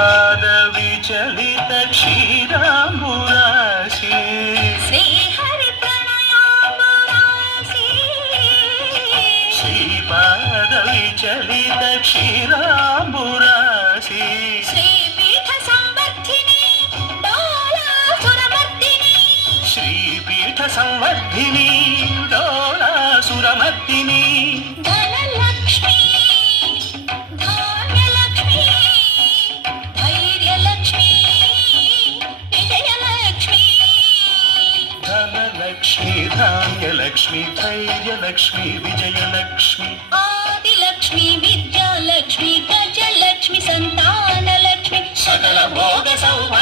శ్రీపాద విచలిత క్షీరాంబురాశి శ్రీహరి ప్రణయాంబురాశి శ్రీపాద విచలిత క్షీరాంబురాశి శ్రీపీఠ సంవర్ధిని డోలాసురమర్దిని శ్రీపీఠ సంవర్ధిని డోలాసురమర్దిని ధనలక్ష్మి ధాన్యలక్ష్మి ధైర్యలక్ష్మి విజయలక్ష్మి ధనలక్ష్మి ధాన్యలక్ష్మి ధైర్యలక్ష్మి విజయలక్ష్మి ఆదిలక్ష్మి విద్యాలక్ష్మి గజలక్ష్మి సంతానలక్ష్మి సకల భోగ సౌభాగ్య